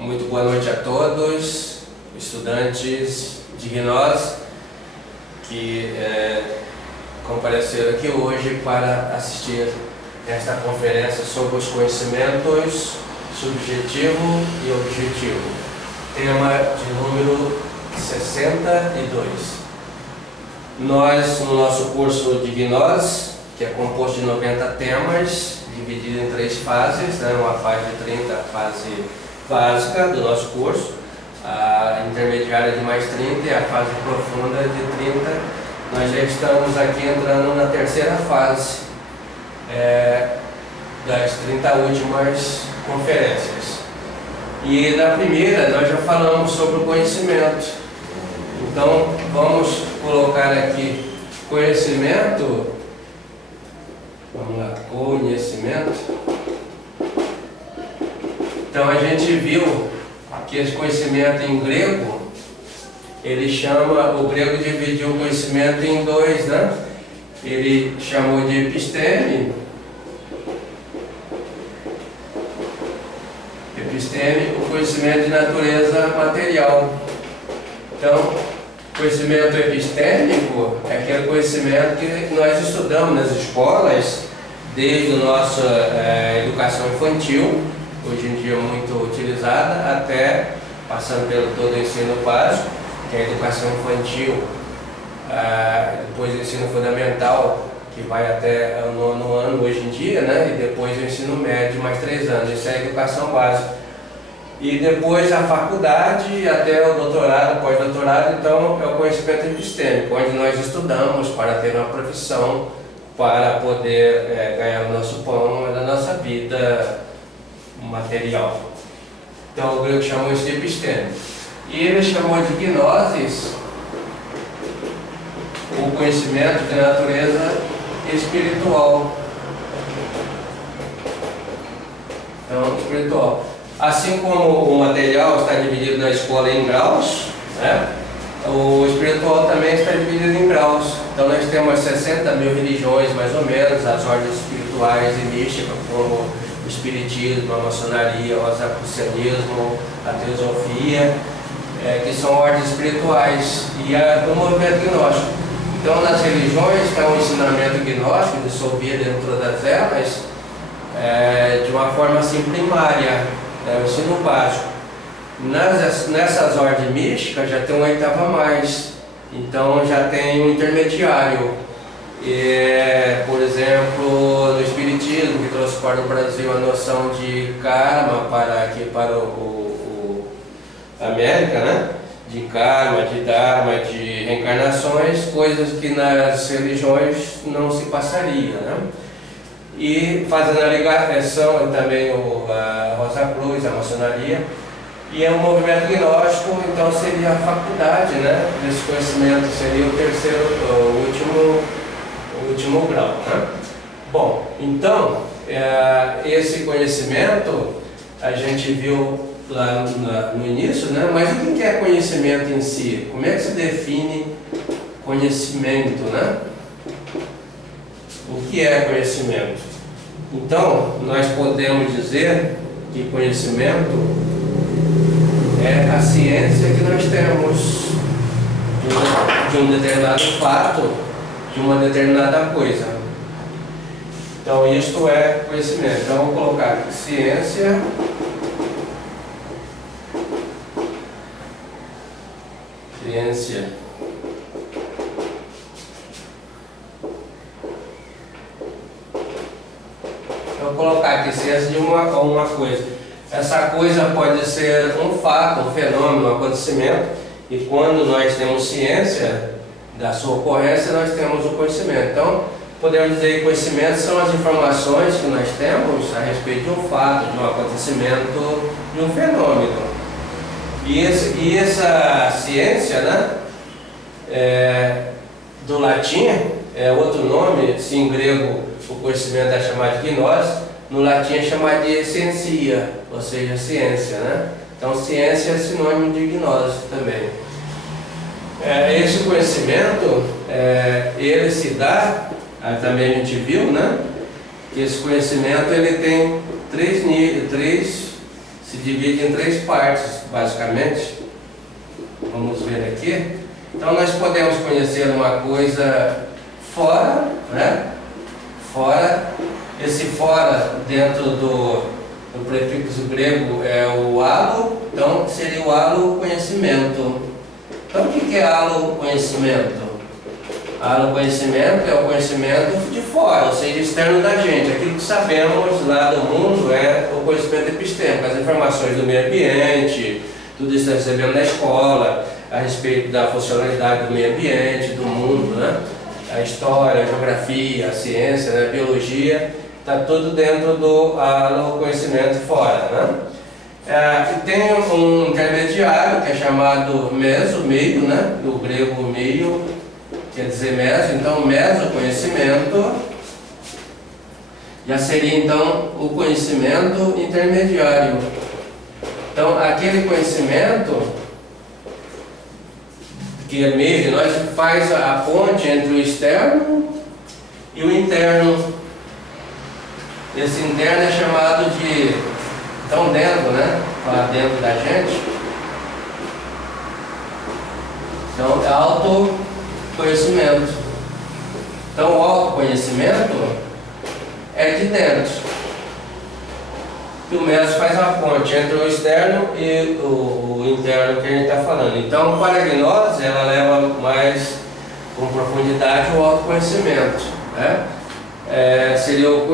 Muito boa noite a todos, estudantes de gnose que compareceram aqui hoje para assistir esta conferência sobre os conhecimentos subjetivo e objetivo, tema de número 62. Nós, no nosso curso de gnose, que é composto de 90 temas, dividido em 3 fases, né? Uma fase de 30, fase básica do nosso curso, a intermediária de mais 30 e a fase profunda de 30. Nós já estamos aqui entrando na terceira fase das 30 últimas conferências. E na primeira nós já falamos sobre o conhecimento. Então vamos colocar aqui conhecimento. Vamos lá, conhecimento. Então a gente viu que esse conhecimento em grego, ele chama, o grego dividiu o conhecimento em 2, né? Ele chamou de episteme. Episteme, o conhecimento de natureza material. Então, conhecimento epistêmico é aquele conhecimento que nós estudamos nas escolas, desde a nossa educação infantil, hoje em dia muito utilizada, até passando pelo todo o ensino básico, que é a educação infantil, depois o ensino fundamental, que vai até o 9º ano hoje em dia, né? E depois o ensino médio, mais 3 anos, isso é a educação básica. E depois a faculdade, até o doutorado, pós-doutorado, então é o conhecimento epistêmico, onde nós estudamos para ter uma profissão, para poder ganhar o nosso pão da nossa vida material. Então o grego chamou isso de episteme. E ele chamou de gnosis o conhecimento de natureza espiritual. Então, espiritual. Assim como o material está dividido na escola em graus, né? O espiritual também está dividido em graus. Então nós temos 60 mil religiões, mais ou menos, as ordens espirituais e místicas, como o espiritismo, a maçonaria, o rosacrucianismo, a teosofia, que são ordens espirituais, e o movimento gnóstico. Então nas religiões está o ensinamento gnóstico, dissolvido dentro das elas, de uma forma assim primária, o ensino básico. Nessas ordens místicas já tem uma oitava a mais, então já tem um intermediário. Por exemplo, no espiritismo, que trouxe para o Brasil a noção de karma aqui para a América, né? De karma, de dharma, de reencarnações, coisas que nas religiões não se passaria, né? E fazendo a ligação também a Rosa Cruz, a maçonaria, e é um movimento gnóstico, então seria a faculdade, né? Desse conhecimento seria o terceiro, o último grau, né? Bom, então esse conhecimento a gente viu lá no início, né? Mas o que é conhecimento em si? Como é que se define conhecimento, né? O que é conhecimento? Então, nós podemos dizer que conhecimento é a ciência que nós temos de um determinado fato, de uma determinada coisa. Então, isto é conhecimento. Então, vou colocar aqui ciência. Ciência. Vou colocar aqui ciência de uma coisa. Essa coisa pode ser um fato, um fenômeno, um acontecimento, e quando nós temos ciência da sua ocorrência, nós temos o conhecimento. Então, podemos dizer que conhecimento são as informações que nós temos a respeito de um fato, de um acontecimento, de um fenômeno. E essa ciência, né, do latim, outro nome, se em grego o conhecimento é chamado de gnose, no latim é chamado de essentia, ou seja, ciência, né? Então ciência é sinônimo de gnose também. Esse conhecimento, ele se dá, também a gente viu, né? Que esse conhecimento ele tem três se divide em 3 partes, basicamente. Vamos ver aqui. Então nós podemos conhecer uma coisa fora, né? Fora. Esse fora dentro do prefixo grego é o alo, então seria o alo conhecimento. Então o que é alo conhecimento? Alo conhecimento é o conhecimento de fora, ou seja, externo da gente. Aquilo que sabemos lá do mundo é o conhecimento epistêmico, as informações do meio ambiente, tudo isso que nós recebemos na escola, a respeito da funcionalidade do meio ambiente, do mundo, né? A história, a geografia, a ciência, né? A biologia, está tudo dentro do conhecimento fora, né? E tem um intermediário que é chamado meso, meio, né? Do grego meio, quer dizer meso, então meso, conhecimento, já seria então o conhecimento intermediário. Então aquele conhecimento que é meio, nós faz a ponte entre o externo e o interno. Esse interno é chamado de, então dentro, né? Lá dentro da gente. Então, autoconhecimento. Então, o autoconhecimento é de dentro. E o meso faz uma ponte entre o externo e o interno que a gente está falando. Então, para a gnose, ela leva mais com profundidade o autoconhecimento, né? Seria no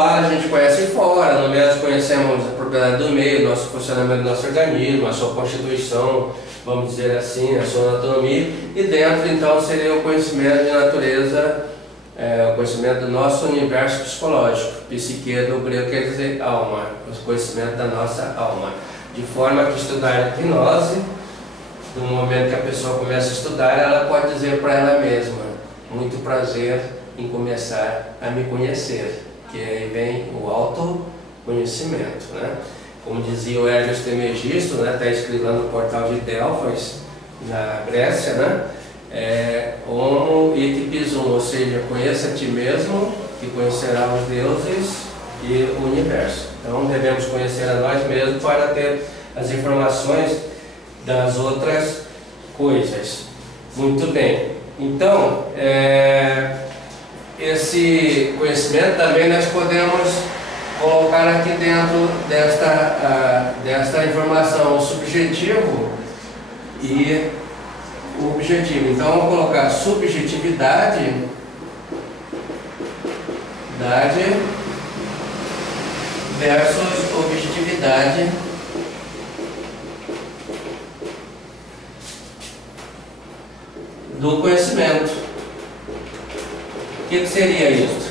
ar a gente conhece fora, no meso conhecemos a propriedade do meio, nosso funcionamento do nosso organismo, a sua constituição, vamos dizer assim, a sua anatomia, e dentro então seria o conhecimento de natureza, o conhecimento do nosso universo psicológico, psique do grego quer dizer alma, o conhecimento da nossa alma, de forma que estudar a hipnose, no momento que a pessoa começa a estudar, ela pode dizer para ela mesma: muito prazer em começar a me conhecer, que aí vem o autoconhecimento, né? Como dizia o Hermes Trismegisto, né? Está escrito lá no portal de Delfos, na Grécia, né? Homo itipizum, ou seja, conheça a ti mesmo, que conhecerá os deuses e o universo. Então devemos conhecer a nós mesmos para ter as informações das outras coisas. Muito bem. Então, esse conhecimento também nós podemos colocar aqui dentro desta informação, o subjetivo e o objetivo. Então, vamos colocar subjetividade versus objetividade do conhecimento. O que seria isso?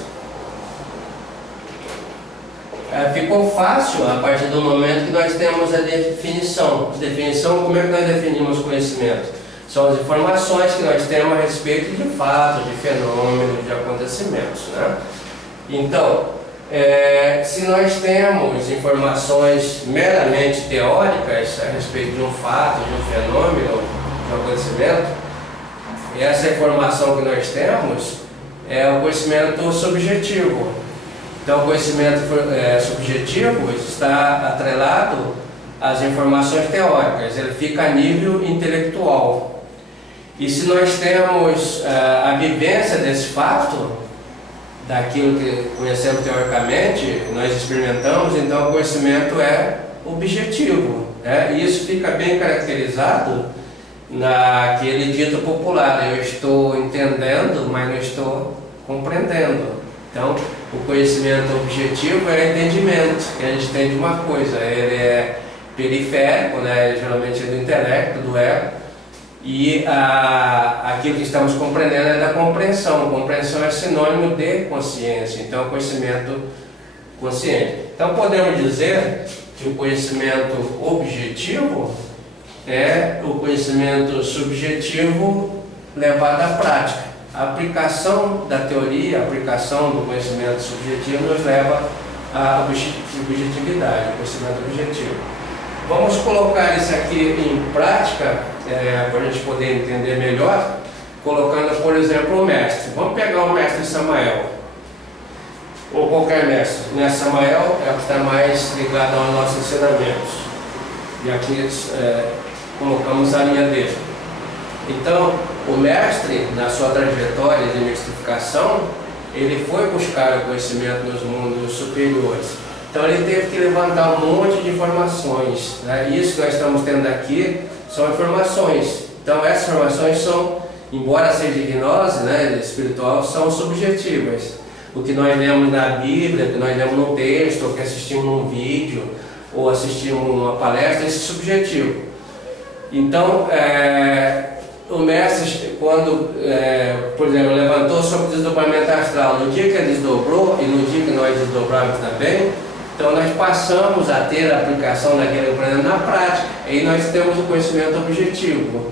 Ficou fácil a partir do momento que nós temos a definição. Como é que nós definimos conhecimento? São as informações que nós temos a respeito de fatos, de fenômenos, de acontecimentos, né? Então, se nós temos informações meramente teóricas a respeito de um fato, de um fenômeno, de um acontecimento, essa informação que nós temos é o conhecimento subjetivo. Então, o conhecimento subjetivo está atrelado às informações teóricas, ele fica a nível intelectual. E se nós temos a vivência desse fato, daquilo que conhecemos teoricamente, nós experimentamos, então o conhecimento é objetivo, né? E isso fica bem caracterizado naquele dito popular: eu estou entendendo, mas não estou compreendendo. Então, o conhecimento objetivo é entendimento, que a gente tem de uma coisa, ele é periférico, né? Geralmente é do intelecto, do ego, e aquilo que estamos compreendendo é da compreensão. Compreensão é sinônimo de consciência, então conhecimento consciente. Então podemos dizer que o conhecimento objetivo é o conhecimento subjetivo levado à prática. A aplicação da teoria, a aplicação do conhecimento subjetivo nos leva à objetividade, o conhecimento objetivo. Vamos colocar isso aqui em prática, para a gente poder entender melhor, colocando, por exemplo, o mestre. Vamos pegar o mestre Samael. ou qualquer mestre. O mestre Samael é o que está mais ligado aos nossos ensinamentos. E aqui colocamos a linha dele. Então, o mestre, na sua trajetória de mistificação, ele foi buscar o conhecimento nos mundos superiores. Então ele teve que levantar um monte de informações, né? Isso que nós estamos tendo aqui são informações. Então essas informações são, embora seja de gnose, né, espiritual, são subjetivas. O que nós lemos na Bíblia, o que nós lemos num texto, ou que assistimos num vídeo, ou assistimos uma palestra, isso é subjetivo. Então, o mestre, quando, por exemplo, levantou sobre o desdobramento astral, no dia que ele desdobrou e no dia que nós desdobramos também, então nós passamos a ter a aplicação daquele aprendizado na prática, e nós temos o conhecimento objetivo.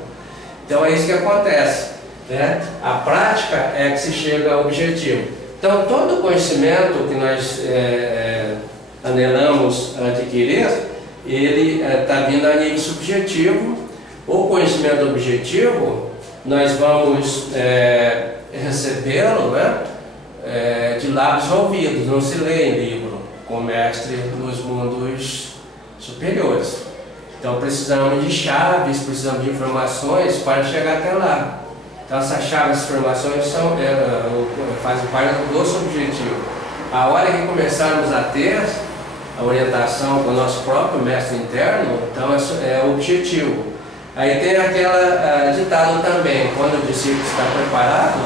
Então é isso que acontece, né? A prática é que se chega ao objetivo. Então todo o conhecimento que nós anelamos adquirir, ele está vindo a nível subjetivo. O conhecimento objetivo, nós vamos recebê-lo, né, de lábios ao ouvido, não se lê em livro, com o mestre nos mundos superiores. Então precisamos de chaves, precisamos de informações para chegar até lá. Então essas chaves, essas informações fazem parte do subjetivo. A hora que começarmos a ter a orientação com o nosso próprio mestre interno, então é o objetivo. Aí tem aquela ditado também, quando o discípulo está preparado,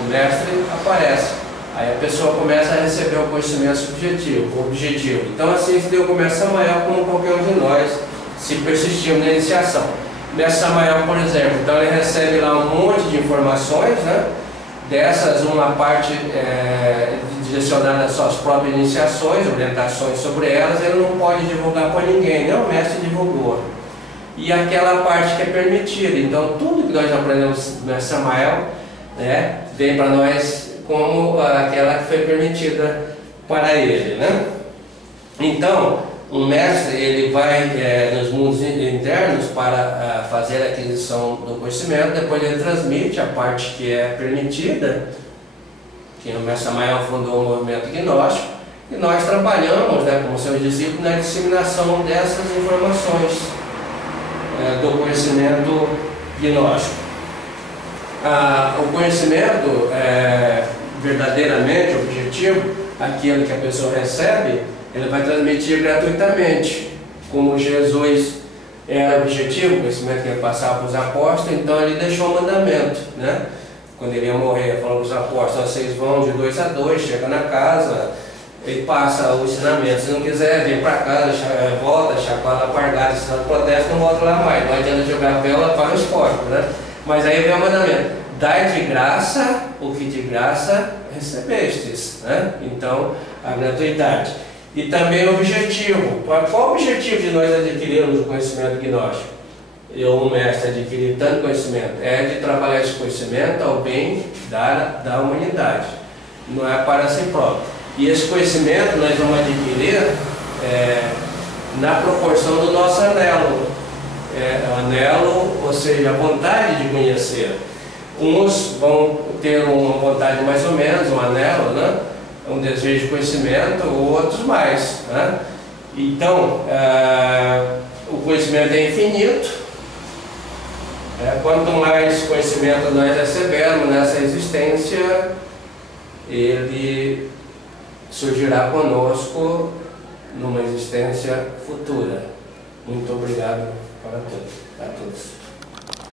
o mestre aparece. Aí a pessoa começa a receber o conhecimento subjetivo, o objetivo. Então assim se deu o mestre Samael como qualquer um de nós, se persistirmos na iniciação. O mestre Samael, por exemplo, então ele recebe lá um monte de informações, né? Dessas, uma parte direcionada às suas próprias iniciações, orientações sobre elas, ele não pode divulgar para ninguém, nem o mestre divulgou. E aquela parte que é permitida. Então tudo que nós aprendemos no Samael, né, vem para nós como aquela que foi permitida para ele, né? Então o mestre ele vai nos mundos internos para fazer a aquisição do conhecimento, depois ele transmite a parte que é permitida, que o mestre Samael fundou o movimento gnóstico, e nós trabalhamos, né, como seus discípulos, na disseminação dessas informações do conhecimento gnóstico. O conhecimento verdadeiramente objetivo, aquele que a pessoa recebe, ele vai transmitir gratuitamente. Como Jesus era objetivo, o conhecimento que ele passava para os apóstolos, então ele deixou o mandamento, né? Quando ele ia morrer, falou para os apóstolos: vocês vão de 2 a 2, chega na casa, ele passa o ensinamento. Se não quiser, vem para casa, volta, chacoalha a pargada, se não protesta, não volta lá mais. Não adianta jogar vela para os porcos, né? Mas aí vem o mandamento: dai de graça o que de graça recebestes, né? Então, a gratuidade. E também o objetivo. Qual o objetivo de nós adquirirmos o conhecimento gnóstico? O mestre adquirir tanto conhecimento é de trabalhar esse conhecimento ao bem da humanidade, não é para si próprio. E esse conhecimento nós vamos adquirir na proporção do nosso anelo. Anelo, ou seja, a vontade de conhecer. Uns vão ter uma vontade mais ou menos, um anelo, né? Um desejo de conhecimento, outros mais, né? Então, o conhecimento é infinito. Quanto mais conhecimento nós recebemos nessa existência, ele surgirá conosco numa existência futura. Muito obrigado para todos.